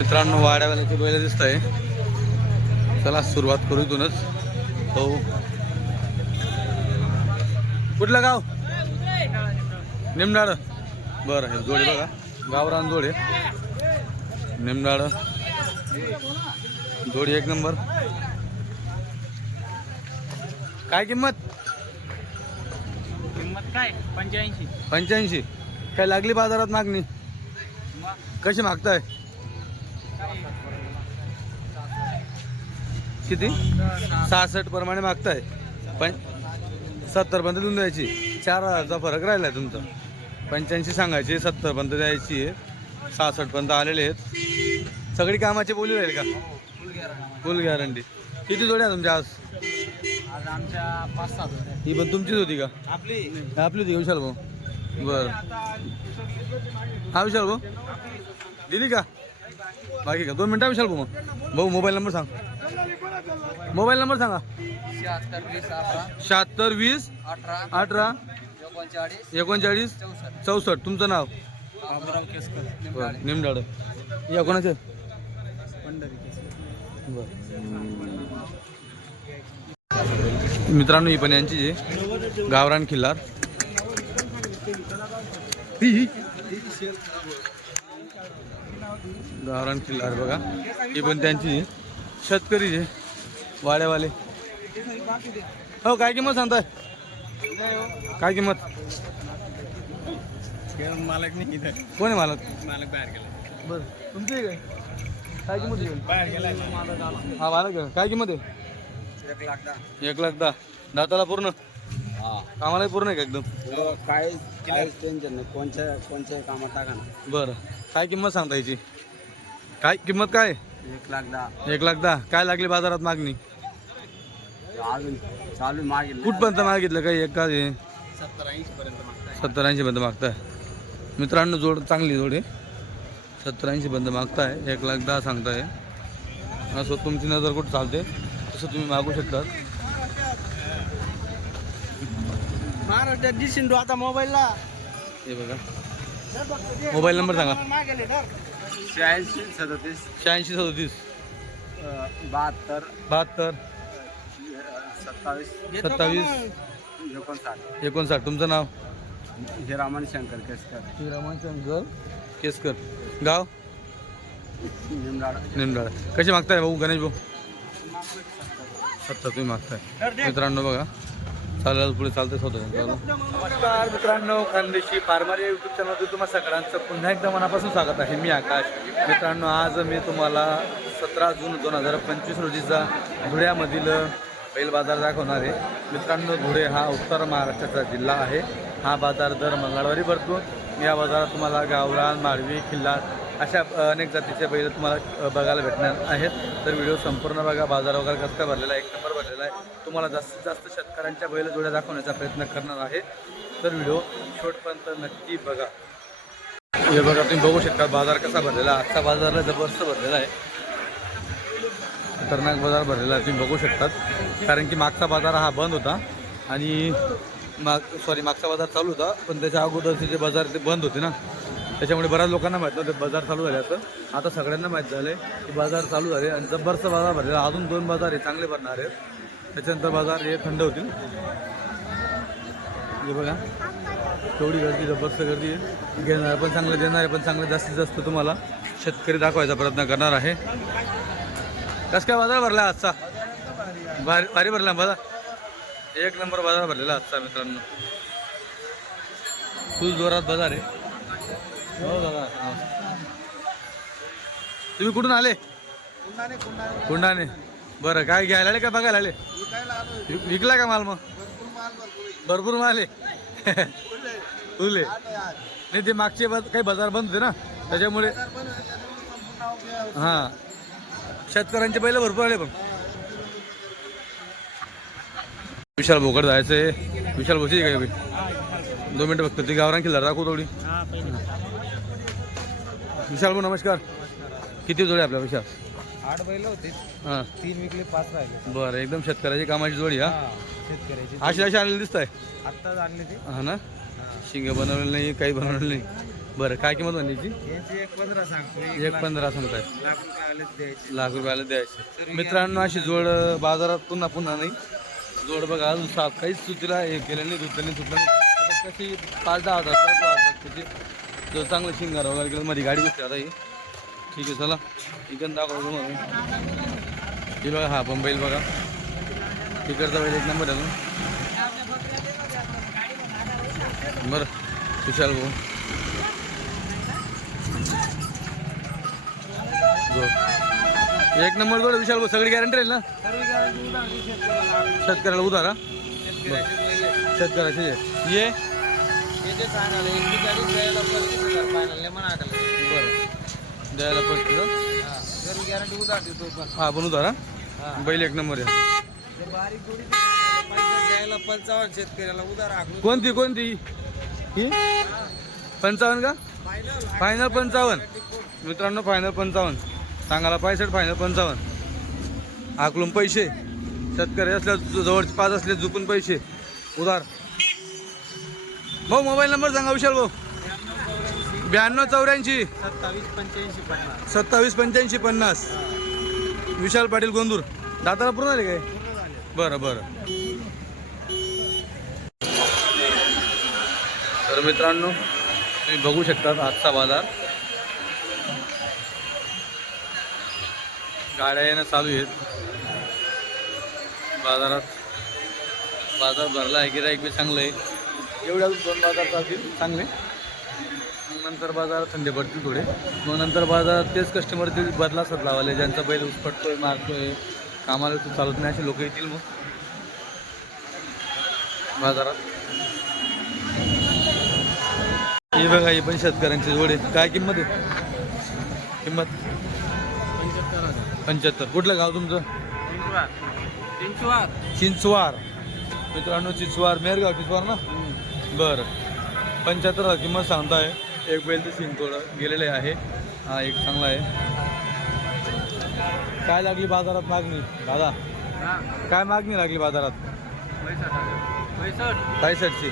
मित्रांनो वाड्यावाल्याची बैल दिसत आहे चला सुरुवात करू इथूनच. हो कुठलं गाव? निमडाळ. बरं हे जोडे बघा. गावरान जोडे. निमडाळ. जोडी एक नंबर. काय किंमत? किंमत काय? पंच्याऐंशी. पंच्याऐंशी. काय लागली बाजारात मागणी? कशी मागताय? किती? सहासष्ट प्रमाणे मागताय. पण सत्तर पर्यंत देऊन द्यायची. चार हजारचा फरक राहिलाय तुमचा. पंच्याऐंशी सांगायची सत्तर पर्यंत द्यायची आहे. सहासष्ट पर्यंत आलेले आहेत. सगळी कामाची बोली राहील का? फुल गॅरंटी किती जोड्या तुमच्या आज? ही पण तुमचीच होती का? आपली आपली होती विशाल भाऊ बरं. हा विशाल भाऊ दिली का? बाकी का दोन मिनटं विशाल भाऊ मग. भाऊ मोबाईल नंबर सांग. मोबाईल नंबर सांगा. शहात्तर वीस अठरा. एकोणचाळीस. चौसष्ट. तुमचं नाव? निमडाळ या कोणाचे? मित्रांनो ही पण यांची आहे गावरान खिल्लार. ही. गावरान किल्लार बघा. ही पण त्यांची आहे. शेतकरीचे वाड्यावाले. हो काय किंमत सांगताय? काय किंमत? मालक नाही इथं. कोण आहे मालक? मालक बाहेर गेला. बरं. तुमची आहे काय? काय किंमत आहे? बाहेर गेला मालक आला हा मालक आहे. काय किंमत आहे? एक लाख दहा. एक लाख दहा. दाताला पूर्ण? हा. कामाला पूर्ण आहे का एकदम? काय काय टेन्शन नाही. कोणत्या कोणत्या कामात टाका ना. बरं. काय किंमत सांगता याची? काय? किंमत काय? एक लाख दहा. एक लाख दहा. काय लागली बाजारात मागणी? अजून चालू मागेल कुठपर्यंत मागितलं काही? एक का हे? सत्तर ऐंशी पर्यंत मागताय. सत्तर ऐंशी पर्यंत मागताय. मित्रांनो जोड चांगली जोड आहे. सत्तर ऐंशी पर्यंत मागताय. एक लाख दहा सांगताय. असं तुमची नजर कुठं चालते? तसं तुम्ही मागू शकता. महाराष्ट्रात दिसून आता मोबाईलला. हे बघा. मोबाईल नंबर सांगा. शहाऐंशी सदतीस. शहाऐंशी सदतीस. बहात्तर. बहात्तर. सत्तावीस. सत्तावीस. एकोणसाठ. एकोणसाठ. तुमचं नाव? हिरामण शंकर केसकर. श्रीरामाचंद्र केसकर. गाव? निमडाळ निमडाळ कशी मागताय भाऊ गणेश भाऊ? सत्तर तुम्ही मागताय. मित्रांनो बघा. चालेल पुढे चालतंय होतं नमस्कार मित्रांनो खानदेशी फार्मर या युट्यूब चॅनलमध्ये तुम्हा सगळ्यांचं पुन्हा एकदा मनापासून स्वागत आहे. मी आकाश. मित्रांनो आज मी तुम्हाला सतरा जून दोन हजार पंचवीस रोजीचा धुळ्यामधील बैल बाजार दाखवणार आहे. मित्रांनो धुळे हा उत्तर महाराष्ट्राचा जिल्हा आहे. हा बाजार दर मंगळवारी भरतो. या बाजारात तुम्हाला गावरान माळवी खिल्लार अशा अनेक जातीचे बैल तुम्हाला बघायला भेटणार आहेत. तर व्हिडिओ संपूर्ण बघा. बाजार वगैरे कसं काय भरलेला आहे? एक नंबर भरलेला आहे. तुम्हाला जास्तीत जास्त शेतकऱ्यांच्या बैल जोड्या दाखवण्याचा प्रयत्न करणार आहे. तर व्हिडिओ शेवटपर्यंत नक्की बघा. हे बघा तुम्ही बघू शकता बाजार कसा भरलेला आजचा बाजारला जबरदस्त भरलेला आहे. खतरनाक बाजार भरलेला आहे. तुम्ही बघू शकतात. कारण की मागचा बाजार हा बंद होता. आणि माग सॉरी मागचा बाजार चालू होता. पण त्याच्या अगोदरचे जे बाजार ते बंद होते ना. त्याच्यामुळे बऱ्याच लोकांना माहीत नव्हतं बाजार चालू झाले असं. आता सगळ्यांना माहीत झालं आहे की बाजार चालू झाले आणि जबरचा बाजार भरलेला. अजून दोन बाजार आहे चांगले भरणार आहेत. त्याच्यानंतर बाजार हे थंड होतील. हे बघा. तेवढी गर्दी जबरदस्त गर्दी आहे. घेणारे पण चांगले देणारे पण चांगले. जास्तीत जास्त तुम्हाला शेतकरी दाखवायचा प्रयत्न करणार आहे. कसं काय बाजार भरला आजचा? भारी भारी भरला बाजार. एक नंबर बाजार भरलेला आजचा मित्रांनो. फुल जोरात बाजार आहे. हो दादा तुम्ही कुठून आले? कुंडाने. बरं काय घ्यायला आले का बघायला आले? विकला का माल मग? भरपूर माल आहे. फुले. नाही ते मागचे काही बाजार बंद होते ना? त्याच्यामुळे हां. शेतकऱ्यांचे पहिले भरपूर आले पण. विशाल भोकड जायचंय. विशाल भोसी काय दोन मिनटं बघतो ती गावरान किल्ला दाखवू थोडी. विशाल भाऊ नमस्कार. किती जोडी आपल्या विशाल? आठ बैल होते. हां. तीन विकले पाच राहिले. बरं एकदम शेतकऱ्याची कामाची जोडी हा? शेतकऱ्याची अशी अशी आलेली दिसत आहे आत्ताच आणले ते. हा ना? शिंग बनवलेलं नाही काही बनवलेलं नाही. बरं काय किंमत म्हणली याची? यांची एक पंधरा सांगतो. एक पंधरा सांगताय. लाख रुपये आलेच द्यायचे. लाख रुपयाला द्यायचे. मित्रांनो अशी जोड अं, बाजारात पुन्हा पुन्हा नाही. जोड बघा अजून साफ काहीच सुचला हे केलं नाही धुतलं नाही सुटलं नाही. आता कशी पाच दहा हजार परत वाढतात त्याची. तर चांगलं शिंगार वगैरे केलं मध्ये गाडी बसते आता ही. ठीक आहे चला. इकडं दाखवतो तुम्हाला. ही बघा हा पण बैल बघा. तिकडचा बैल एक नंबर आहे बरं विशाल भाऊ. एक नंबर जोड विशाल भाऊ सगळी गॅरंटी राहील ना? शेतकऱ्याला उधारा शेतकऱ्याचे. ये. बरं. द्यायला पडतं गॅरंटी उधार देतो पण. हा पण उधारा बैल एक नंबर आहे. बारीक द्यायला पंचावन्न शेतकऱ्याला उधार आखलो. कोणती कोणती? ही? पंचावन्न का? फायनल पंचावन्न. मित्रांनो फायनल पंचावन्न. सांगायला पायसठ फायनल पंचावन्न. आकलून पैसे. शेतकरी असल्या जवळचे पाच असले झुकून पैसे. उधार. भाऊ मोबाईल नंबर सांगा विशाल भाऊ. ब्याण्णव चौऱ्याऐंशी. सत्तावीस पंच्याऐंशी पन्नास. सत्तावीस पंच्याऐंशी पन्नास विशाल पाटील गोंदूर. दाताला पूर्ण झाले काय? बरं बरं. तर मित्रांनो तुम्ही बघू शकता आजचा बाजार. गाड्या येणं चालू आहेत. बाजारात बाजार भरला आहे गिराईक बी चांगलं आहे एवढ्या दोन बाजार चालतील चांगले. मग नंतर बाजारात थंडी पडतील थोडे. मग नंतर बाजारात तेच कस्टमर ते बदला असतात लावाले ज्यांचा बैल उसपटतोय मारतोय कामाला तू चालत नाही असे लोक येतील मग. बाजारात. हे बघा हे पण शेतकऱ्यांचे जोडे. काय किंमत आहे? किंमत? पंच्याहत्तर. कुठलं गाव तुमचं? चिंचवार मित्रांनो चिंचवार मेरगाव चिंचवार ना? बरं. पंच्याहत्तर हजार किंमत सांगताय एक बैल तर शिंग थोडं गेलेले आहे. हा एक चांगला आहे. काय लागली बाजारात मागणी? दादा काय मागणी लागली बाजारात? पायसठची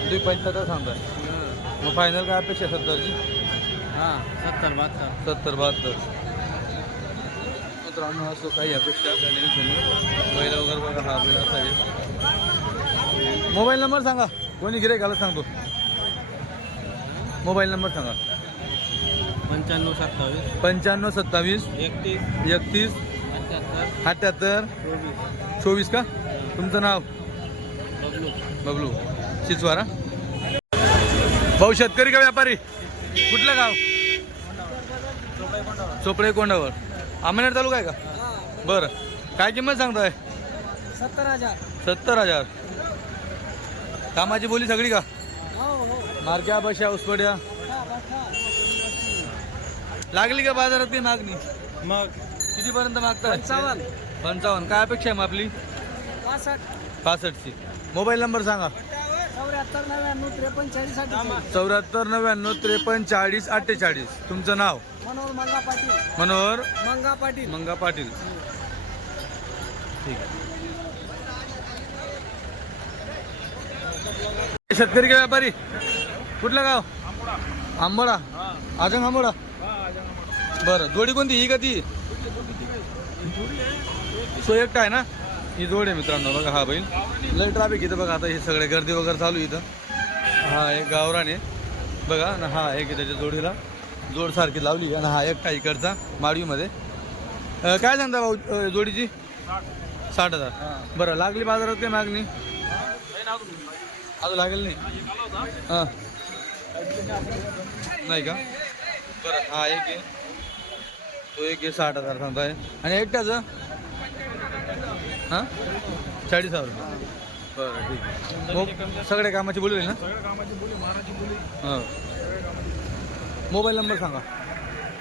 तुम्ही पंच्याहत्तर सांगताय. मग फायनल काय अपेक्षा आहे सत्तरची? हां सत्तर बहात्तर. सत्तर बहात्तर. मित्रांनो असो काही अपेक्षा काही नाही बैल वगैरे बघा हा बैल असा आहे. मोबाईल नंबर सांगा. कोणी गिरे घालत सांगतो. मोबाईल नंबर सांगा. पंच्याण्णव सत्तावीस. पंच्याण्णव सत्तावीस. एकतीस. एकतीस. अठ्याहत्तर. चोवीस. का? तुमचं नाव? बबलू. बबलू. चिचवारा. भाऊ शेतकरी का व्यापारी? कुठलं गाव? चोपडे कोंडावर अमनेर तालुका आहे का? बरं. काय किंमत सांगताय? सत्तर हजार. सत्तर हजार. कामाची बोली सगळी का? हो हो. मारक्या बशा उसपड्या लागली का बाजारात काही मागणी? मग. कितीपर्यंत मागताय? पंचावन्न. पंचावन्न. काय अपेक्षा आहे मग आपली? पासष्ट. पासष्टची. मोबाईल नंबर सांगा. चौऱ्याहत्तर नव्याण्णव त्रेपन्न चाळीस चौऱ्याहत्तर नव्याण्णव त्रेपन्न चाळीस अठ्ठेचाळीस. तुमचं नाव? मनोहर मंगा पाटील. मनोहर? मंगा पाटील. मंगा पाटील. ठीक आहे. शेतकरी का व्यापारी? कुठलं गाव? आंबोडा. आजंग आंबोडा? बरं जोडी कोणती? ही का ती? सो एकटा आहे ना? ही जोड आहे मित्रांनो बघा हा बैल. लय ट्रॅफिक इथं बघा आता हे सगळे गर्दी वगैरे चालू आहे इथं. हा एक गावरान आहे. बघा ना हा एक त्याच्या जोडीला. जोड सारखी लावली आणि हा एकटा इकडचा माडवीमध्ये. काय सांगता भाऊ जोडीची? साठ हजार. बरं लागली बाजारात काय मागणी? अजून लागेल नाही? हां. नाही का? बरं हा एक आहे तो एक आहे साठ हजार सांगताय आणि एकट्याचं हां? चाळीस हजार बरं ठीक आहे. मो- सगळ्या कामाची बोलली ना? हां. मोबाईल नंबर सांगा.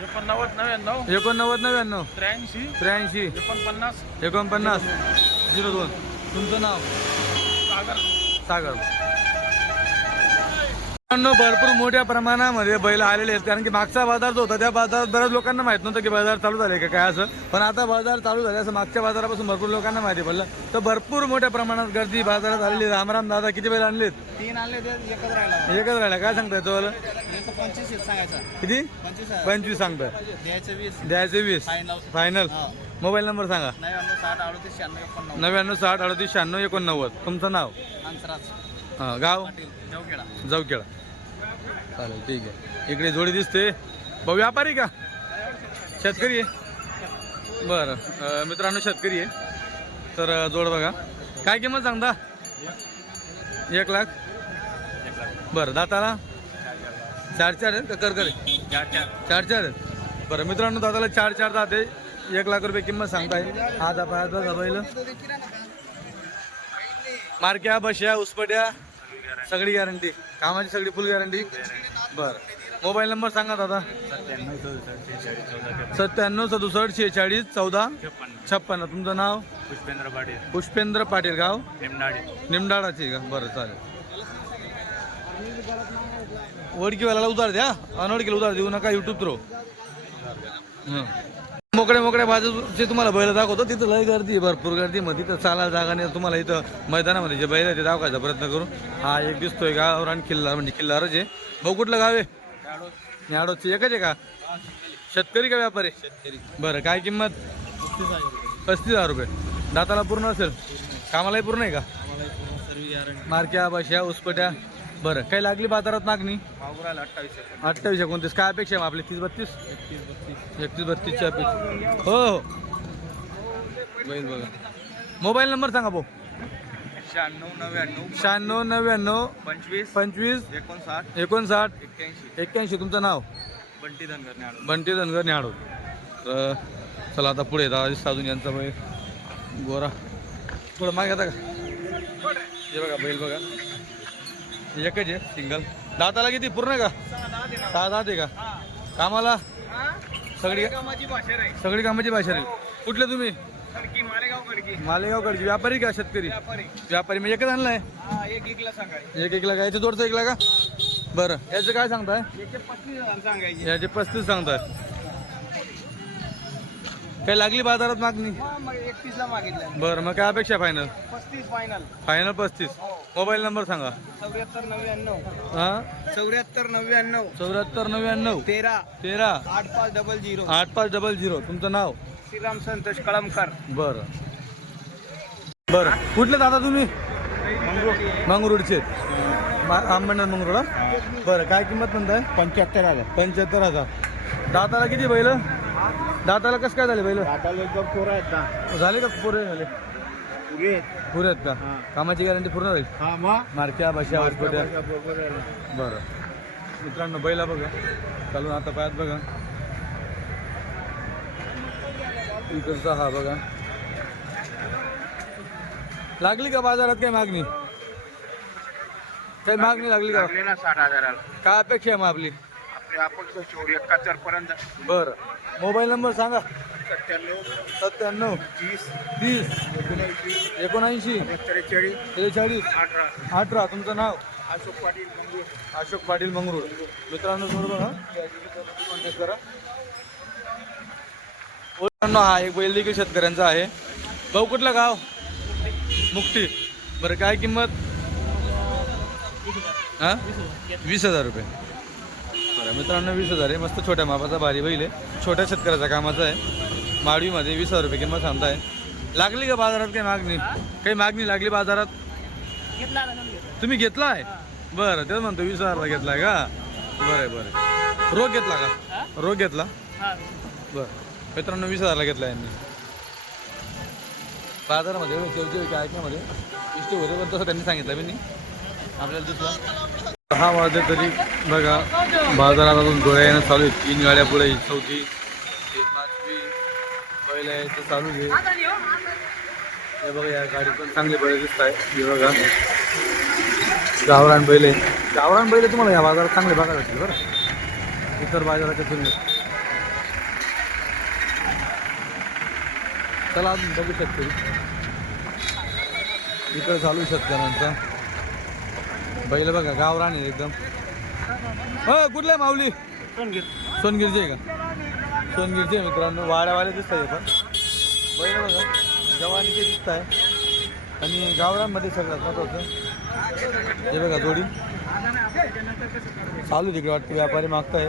एकोणनव्वद नव्याण्णव एकोणनव्वद नव्याण्णव. त्र्याऐंशी त्र्याऐंशी. एकोणपन्नास. एकोणपन्नास. झिरो दोन. तुमचं नाव? सागर. सागर. भरपूर मोठ्या प्रमाणामध्ये बैल आलेले आहेत. कारण की मागचा बाजार जो होता त्या बाजारात बऱ्याच लोकांना माहीत नव्हतं की बाजार चालू झाले का काय असं. पण आता बाजार चालू झाले असं मागच्या बाजारापासून भरपूर लोकांना माहिती पडलं. तर भरपूर मोठ्या प्रमाणात गर्दी बाजारात आलेली. रामराम दादा किती बैल आणलेत? तीन आणले एकच राहिला. एकच राहिला. काय सांगताय तो याचं पंचवीस आहेत सांगायचं. किती? पंचवीस सांगताय. द्यायचं वीस. फायनल मोबाईल नंबर सांगा. नव्याण्णव साठ अडतीस शहाण्णव एकोणनव्वद. तुमचं नाव? हां गाव? देवखेडा जाऊकेळा चालेल ठीक आहे. इकडे जोडी दिसते. भाऊ व्यापारी का? शेतकरी आहे? बरं. मित्रांनो शेतकरी आहे. तर जोड बघा. काय किंमत सांगता? एक लाख? बरं दाताला? चार चार आहेत का? करकर आहे? चार चार चार चार आहेत. बरं मित्रांनो दादाला चार चार दाते एक लाख रुपये किंमत सांगताय. हा दाबा बघा बैल. मारक्या बश्या उसपट्या. सगळी गॅरंटी कामाची सगळी फुल गॅरंटी बर. मोबाईल नंबर सांगा दादा. सत्त्याण्णव सदुसष्ट शेहेचाळीस चौदा छप्पन्न. तुमचं नाव? पुष्पेंद्र पाटील. पुष्पेंद्र पाटील गाव? निमडाळाची का? बरं चालेल. ओळखीवाल्याला उधार द्या. अनोळखीला उधार देऊ नका युट्यूब थ्रो मोकड्या मोकड्या बाजूचे तुम्हाला बैल दाखवतो. तिथं लय गर्दी आहे, भरपूर गर्दी मग तिथं चालायला जागा नाही तुम्हाला इथं मैदानामध्ये जे बैल आहे ते दाखवायचा प्रयत्न करू हा एक दिसतोय गावरान किल्ला म्हणजे किल्लारच आहे. भाऊ कुठलं गाव आहे? न्याडोची एकच आहे का? शेतकरी का व्यापारी? शेतकरी. बरं काय किंमत? पस्तीस हजार रुपये. दाताला पूर्ण असेल? कामालाही पूर्ण आहे का? मारक्या बश्या उसपट्या? बरं काही लागली बाजारात मागणी? मागुराला अठ्ठावीस अठ्ठावीस एकोणतीस. काय अपेक्षा आहे आपली? तीस बत्तीस? एकतीस बत्तीस. एकतीस बत्तीसची अपेक्षा. हो हो. बैल बघा. मोबाईल नंबर सांगा भाऊ. शहाण्णव नव्याण्णव शहाण्णव नव्याण्णव पंचवीस पंचवीस एकोणसाठ एकोणसाठ एक्क्याऐंशी. एक्क्याऐंशी. तुमचं नाव? बंटी धनगर न्याडो. बंटी धनगर न्याडो. तर चला आता पुढे दादा साधून यांचा बैल. गोरा. थोडं मागे आता का? हे बघा बैल बघा. एकच आहे सिंगल दाताला किती? पूर्ण का? सहा दात आहे का? कामाला? सगळी कामाची भाषा सगळी कामाची भाषा रे. कुठले तुम्ही? मालेगाव मालेगावकडची. व्यापारी का शेतकरी? व्यापारी. व्यापारी. म्हणजे एकच आणलाय? हा एक एकला सांगायचे. एक एकला का? याचं दोडचं एकला का? बरं. याचं काय सांगताय? याचे पस्तीस सांगताय. काही लागली बाजारात मागणी? हा, एकतीस ला मागितलं. बरं मग काय अपेक्षा फायनल पस्तीस फायनल फायनल पस्तीस. मोबाईल नंबर सांगा. चौऱ्याहत्तर नव्याण्णव. हा? चौऱ्याहत्तर नव्याण्णव. चौऱ्याहत्तर नव्याण्णव. तेरा. तेरा. आठ पाच डबल झिरो आठ पाच डबल झिरो तुमचं नाव? श्रीराम संतोष कळमकर. बरं. बरं. कुठले दादा तुम्ही? मंगरुडचे आंबेडकर मंगरुड हा? बरं काय किंमत म्हणताय? पंच्याहत्तर हजार. पंच्याहत्तर हजार. दाताला किती बैल? दाताला कसं काय झाले बैल? टाटाला एकदम पोरं आहेत ना. झाले का पुरे झाले? पुरे पुरे आहेत का? हा. कामाची गॅरंटी पूर्ण राहील हा मग? मारक्या भाषा हॉस्पिटल बरं. मित्रांनो बैला बघा. चालून आता पायात बघा. इकडचा हा बघा. लागली का बाजारात काय मागणी? काही मागणी लागली का? ना साठ हजाराला. काय अपेक्षा आहे मग आपली? आपले आपण चोरी एकाहत्तर पर्यंत बरं. मोबाईल नंबर सांगा. सत्त्याण्णव सत्त्याण्णव तीस तीस एकोणऐंशी एकोणऐंशी त्रेचाळीस त्रेचाळीस अठरा. अठरा. तुमचं नाव? अशोक पाटील गंभीर अशोक पाटील मंगरूळ. मित्रांनो बरोबर हा? कॉन्टॅक्ट करा. मित्रांनो हा एक बैल देखील शेतकऱ्यांचा आहे. भाऊ कुठलं गाव? मुक्ती. बरं काय किंमत? हा? वीस हजार रुपये. बरं मित्रांनो वीस हजार आहे. मस्त छोट्या मापाचा भारी बैल आहे. छोट्या शेतकऱ्याचा कामाचा आहे. माडवीमध्ये वीस हजार रुपये किंमत सांगताय. लागली का बाजारात काही मागणी? काही मागणी लागली बाजारात? तुम्ही घेतला आहे बरं तेच म्हणतो वीस हजारला घेतलाय का? बरं आहे, बरं. रोग घेतला का? रोग घेतला? बरं. मित्रांनो वीस हजारला घेतला यांनी. बाजारामध्ये काय ऐकण्यामध्ये इष्ट होते पण तसं त्यांनी सांगितलं मी आपल्याला दिसला. दहा वाजले तरी बघा बाजारात अजून डोळ्या येणं चालू आहे तीन गाड्या पुढे ही चौथी ही पाचवी पहिल्या यायचं चालू आहे. हे बघा या गाडी पण चांगली बैल दिसत आहे. हे बघा. गावरान बैल आहे. गावरान बैल तुम्हाला या बाजारात चांगले बघा भेटतील बरं. इतर बाजाराच्या तुलनेत. चला अजून बघू शकते. इकडे चालू आहे बैल बघा गावरान आहे एकदम. हो कुठलं माऊली? सोनगिरची आहे का? सोनगिरची आहे मित्रांनो वाड्यावाले दिसत आहे पण. बैल बघा जवानीचे दिसत आहे आणि गावरांमध्ये सगळ्यात महत्वाचं हे बघा जोडी. चालू तिकडे वाटतं व्यापारी मागताय.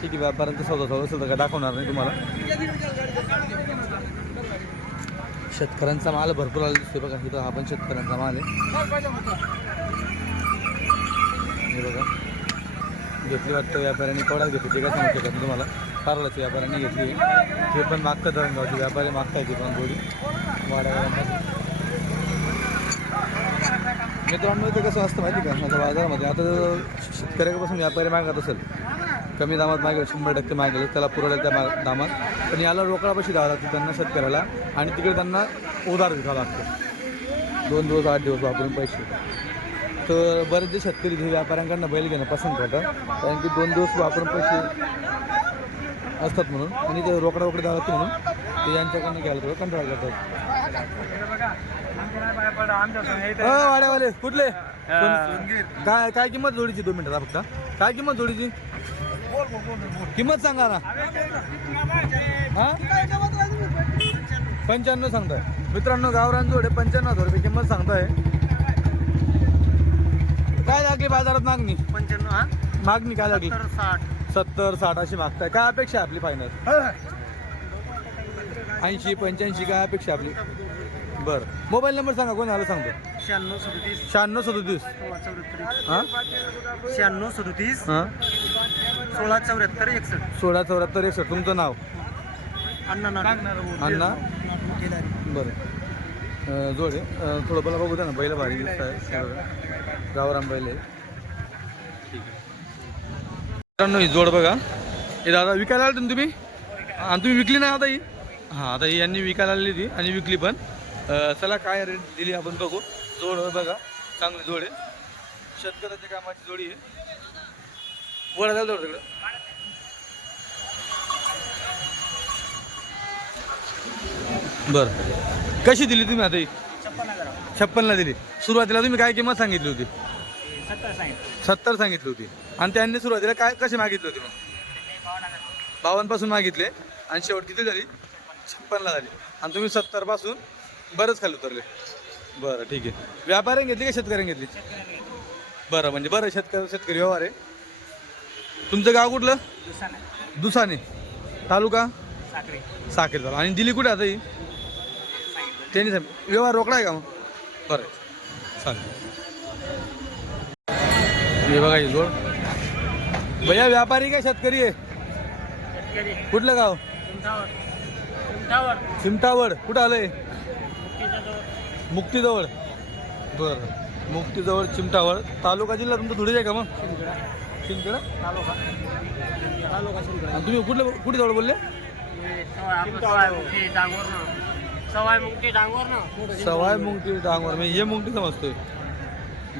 ठीक आहे व्यापाऱ्यांचा सौदा सौदा तर काय दाखवणार नाही तुम्हाला. शेतकऱ्यांचा माल भरपूर आला दिसतोय बघा इथं हा पण शेतकऱ्यांचा माल आहे. हे बघा. घेतली वाटतं व्यापाऱ्यांनी कोणाला घेतली ते काय सांगू शकत तुम्हाला कारलाची व्यापाऱ्यांनी घेतली. ते पण मागतात धरणगावचे व्यापारी मागताय ते पण गोडी वाड्यामध्ये मित्रांनो ते कसं असतं माहिती का? माझ्या बाजारामध्ये आता जर शेतकऱ्यापासून व्यापारी मागत असेल कमी दामात मागेल शंभर टक्के मागेल त्याला पुरवलं त्या मा- दामात पण याला रोकडापाशी द्यावं लागतं त्यांना शेतकऱ्याला आणि तिकडे त्यांना उधार घ्यावं लागतं. दोन दिवस आठ दिवस वापरून पैसे. तर बरेचसे शेतकरी जे व्यापाऱ्यांकडनं बैल घेणं पसंत करतात. कारण की दोन दिवस वापरून पैसे असतात म्हणून. आणि ते रोकडा रोकडे द्यावं म्हणून ते यांच्याकडनं घ्यायला थोडं कंटाळा करतात. वाड्यावाले कुठले? काय काय किंमत जोडीची दोन मिनिटात फक्त? काय किंमत जोडीची? किंमत सांगा ना. हा? पंच्याण्णव सांगताय. मित्रांनो गावरान जोडे पंच्याण्णव हजार रुपये किंमत सांगताय. काय लागली बाजारात मागणी? पंच्याण्णव हा? मागणी काय लागली? तर साठ. सत्तर साठ अशी मागताय. काय अपेक्षा आहे आपली फायनल ऐंशी पंच्याऐंशी काय अपेक्षा आपली? बरं. मोबाईल नंबर सांगा कोण आलं सांगतो? शहाण्णव सदतीस. शहाण्णव सदतीस. सोळा चौऱ्याहत्तर हां? शहाण्णव सदतीस. हां? सोळा चौऱ्याहत्तर एकसष्ट. सोळा चौऱ्याहत्तर एकसष्ट. तुमचं नाव? अण्णा अण्णा? बरं. जोड. थोडं मला बघू द्या ना. बैल भारी दिसत आहे हे. गावराम बैले. ठीक आहे मित्रांनो ही जोड बघा. हे दादा विकायला आलं तुम्ही? आणि तुम्ही विकली नाही आता ही? हां आता ही यांनी विकायला आलेली ती आणि विकली पण. चला काय रेट दिली आपण बघू. जोड बघा चांगली जोड आहे. शेतकऱ्याच्या कामाची जोडी आहे. वडा झालं तिकडं. बरं. कशी दिली तुम्ही आता ही? छप्पनला दिली. सुरुवातीला तुम्ही काय किंमत सांगितली होती? सत्तर सांगितली. होती. आणि त्यांनी सुरुवातीला काय कशी मागितली होती मग? बावन्नपासून मागितले. आणि शेवट किती झाली? छप्पनला झाली. आणि तुम्ही सत्तरपासून बरंच खाली उतरले. बरं ठीक आहे. व्यापाऱ्याने घेतली का शेतकऱ्याने घेतली? बरं म्हणजे बरं शेतकरी शेतकरी व्यवहार आहे. तुमचं गाव कुठलं? दुसाने. तालुका? साखर झाला आणि दिली कुठे आता ही? त्यांनी सांग व्यवहार रोकडा आहे का मग? बरं. चालेल. हे बघा ही जोड. भैया व्यापारी काय शेतकरी आहे? कुठलं गाव? चिमटावड कुठं आलंय? मुक्तीजवळ. बरं. मुक्तीजवळ चिमटावळ तालुका जिल्हा तुमचा धुळे आहे का मग? शिंदखेडा आणि तुम्ही कुठलं कुठे जवळ बोलले? सवाय मुक्ती डांगोर ना. सवाय मुंगटी डांगवर मी हे मुंगटी समजतोय.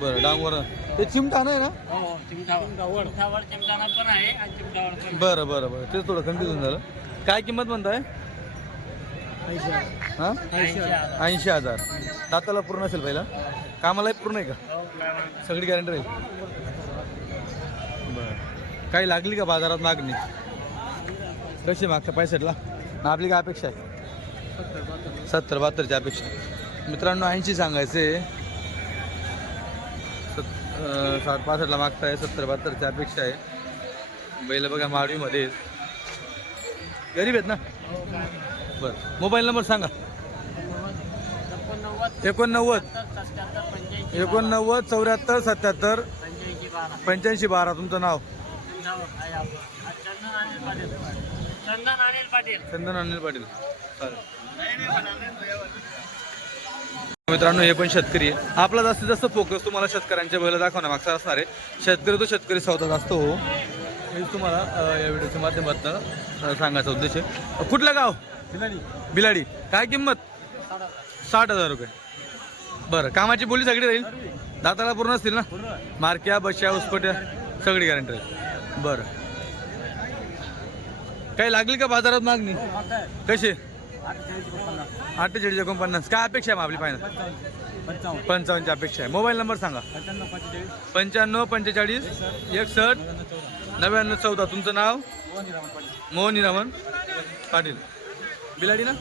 बरं डांगवर ते चिमटा नाही ना? हो चिमटावर. चिमटावर. चिमटावर पण आहे आणि चिमटावर पण बरं बरं बरं. तेच थोडं कन्फ्युजन झालं. काय किंमत म्हणताय? हां? ऐंशी हजार. दाताला पूर्ण असेल पहिला. कामाला पूर्ण आहे का? सगळी गॅरंटी राहील. बरं. काही लागली का बाजारात मागणी? कशी मागच्या ना आपली काय अपेक्षा आहे? सत्तर बहात्तरची अपेक्षा. मित्रांनो ऐंशी सांगायचे. सत साठ पासष्टला मागताय सत्तर बहात्तरची अपेक्षा आहे. बैल बघा माडवीमध्ये. गरीब आहेत ना? बरं. मोबाईल नंबर सांगा. एकोणनव्वद. एकोणनव्वद चौऱ्याहत्तर सत्याहत्तर पंच्याऐंशी बारा. तुमचं नाव? चंदन अनिल पाटील. चालेल. मित्रांनो हे पण शेतकरी आहे. आपला जास्तीत जास्त फोकस तुम्हाला शेतकऱ्यांच्या बैल दाखवण्यामागचा असणार आहे. शेतकरी तो शेतकरी सौदा जास्त हो. हेच तुम्हाला या व्हिडिओच्या माध्यमातून सांगायचा उद्देश आहे. कुठलं गाव? बिलाडी काय किंमत? साठ हजार. रुपये. बरं कामाची बोली सगळी राहील? दाताला पूर्ण असतील ना? मारक्या बश्या उसपट्या सगळी गॅरंटी राहील. बरं. काही लागली का बाजारात मागणी? कशी? अठ्ठेचाळीस एकोणपन्नास. काय अपेक्षा आहे आपली फायनल पंचावन्न. पंचावन्नची अपेक्षा आहे. मोबाईल नंबर सांगा. पंच्याण्णव पंचेचाळीस एकसष्ट नव्याण्णव चौदा. तुमचं नाव? मोहन हिरामन पाटील. बिलाडी ना?